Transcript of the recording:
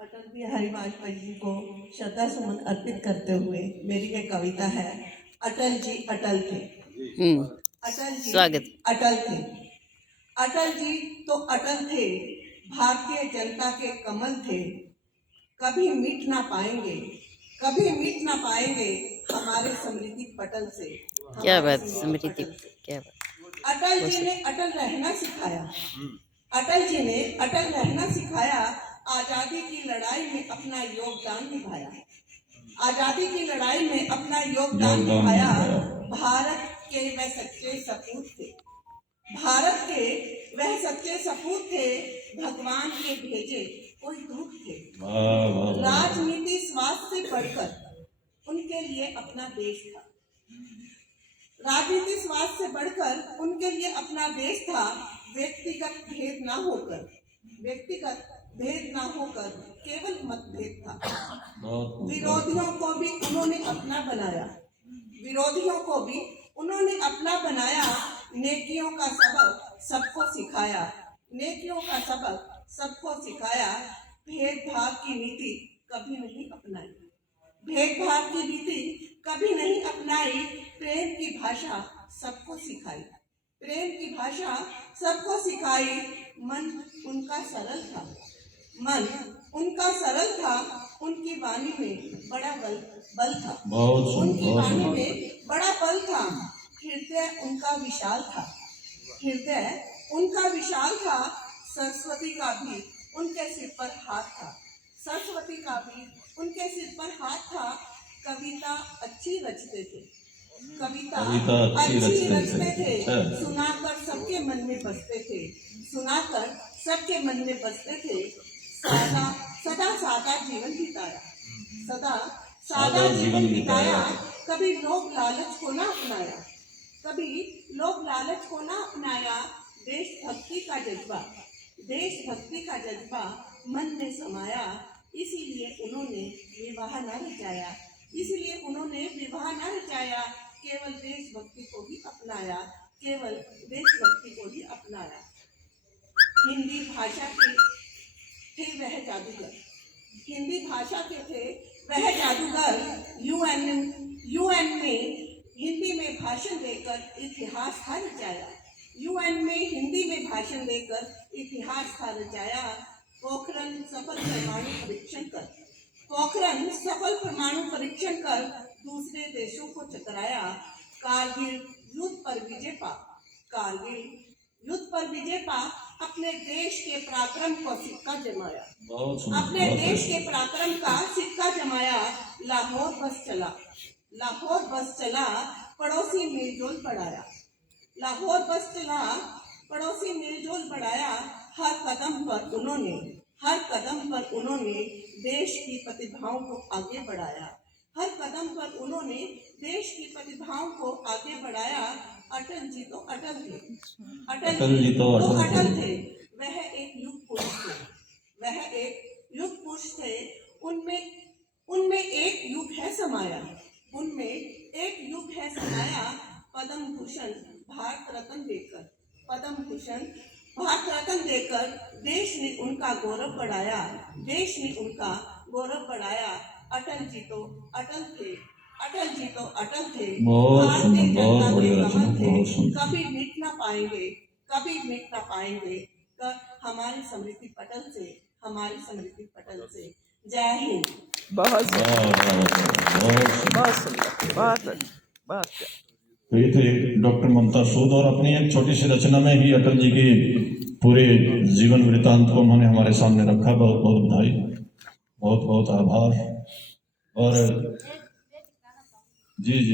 अटल बिहारी वाजपेयी जी को श्रद्धा सुमन अर्पित करते हुए मेरी एक कविता है। अटल जी अटल थे। अटल जी स्वागत। अटल थे। अटल जी तो अटल थे, भारतीय जनता के कमल थे। कभी मिट ना पाएंगे, कभी मिट ना पाएंगे हमारे स्मृति पटल से। क्या बात स्मृति, क्या बात। अटल जी ने अटल रहना सिखाया। अटल जी ने अटल रहना सिखाया। आजादी की लड़ाई में अपना योगदान निभाया। आजादी की लड़ाई में अपना योगदान निभाया। भारत के वह सच्चे सपूत थे। भारत के वह सच्चे सपूत थे। भगवान के भेजे कोई दूत थे। राजनीति स्वास्थ्य से बढ़कर उनके लिए अपना देश था। राजनीति स्वास्थ्य से बढ़कर उनके लिए अपना देश था। व्यक्तिगत भेद ना होकर, व्यक्तिगत भेद ना होकर केवल मतभेद था। विरोधियों को भी उन्होंने अपना बनाया। विरोधियों को भी उन्होंने अपना बनाया। नेकियों का सबक सबको सिखाया। नेकियों का सबक सबको सिखाया। भेदभाव की नीति कभी नहीं अपनाई। भेदभाव की नीति कभी नहीं अपनाई। प्रेम की भाषा सबको सिखाई। प्रेम की भाषा सबको सिखाई। मन उनका सरल था। मन उनका सरल था। उनकी वाणी में बड़ा बल था। उनकी वाणी में बड़ा बल था। हृदय उनका विशाल था। हृदय उनका विशाल था। सरस्वती का भी उनके सिर पर हाथ था। सरस्वती का भी उनके सिर पर हाथ था। कविता अच्छी रचते थे। कविता अच्छी रचते थे। सुनाकर सबके मन में बसते थे। सुनाकर सबके मन में बसते थे। सदा सादा जीवन बिताया। सदा सादा जीवन बिताया। कभी लोभ लालच को ना अपनाया। कभी लोभ लालच को ना अपनाया। देशभक्ति का जज्बा, देशभक्ति का जज्बा मन में समाया। इसीलिए उन्होंने विवाह न रचाया। इसीलिए उन्होंने विवाह न रचाया। केवल देशभक्ति को ही अपनाया। केवल देशभक्ति को ही अपनाया। हिंदी भाषा के थे वह जादूगर। हिंदी भाषा के थे वह जादूगर। यूएन में हिंदी में भाषण देकर इतिहास था रचाया। यूएन में हिंदी में भाषण देकर इतिहास था रचाया। पोखरण सफल परमाणु परीक्षण कर, पोखरण सफल परमाणु परीक्षण कर दूसरे देशों को चकराया। कारगिल युद्ध पर विजय पा, कारगिल युद्ध पर विजय पा अपने देश के पराक्रम को सिक्का जमाया। अपने देश के पराक्रम का सिक्का जमाया। लाहौर बस चला, लाहौर बस चला, पड़ोसी मेलजोल बढ़ाया। लाहौर बस चला, पड़ोसी मेलजोल बढ़ाया। हर कदम पर उन्होंने, हर कदम पर उन्होंने देश की प्रतिभाओं को आगे बढ़ाया। हर कदम पर उन्होंने देश की प्रतिभाओं को आगे बढ़ाया। अटल जी तो अटल थे। अटल जी तो अटल थे। वह एक युग पुरुष थे। वह एक युग पुरुष थे। उनमें एक युग है समाया। उनमें एक युग है समाया। पद्म भूषण भारत रत्न देकर, पद्म भूषण भारत रत्न देकर देश ने उनका गौरव बढ़ाया। देश ने उनका गौरव बढ़ाया। अटल जी तो अटल थे। अटल जी तो अटल थे। भारतीय जनता के कमल थे। कभी मिट ना पाएंगे, कभी मिट ना पाएंगे हमारी स्मृति पटल से, हमारी स्मृति पटल से। जय हिंद। बहुत बहुत तो ये थे डॉक्टर ममता सूद और अपनी एक छोटी सी रचना में ही अटल जी की पूरे जीवन वृतांत को उन्होंने हमारे सामने रखा। बहुत बहुत बधाई, बहुत बहुत आभार। और जी जी।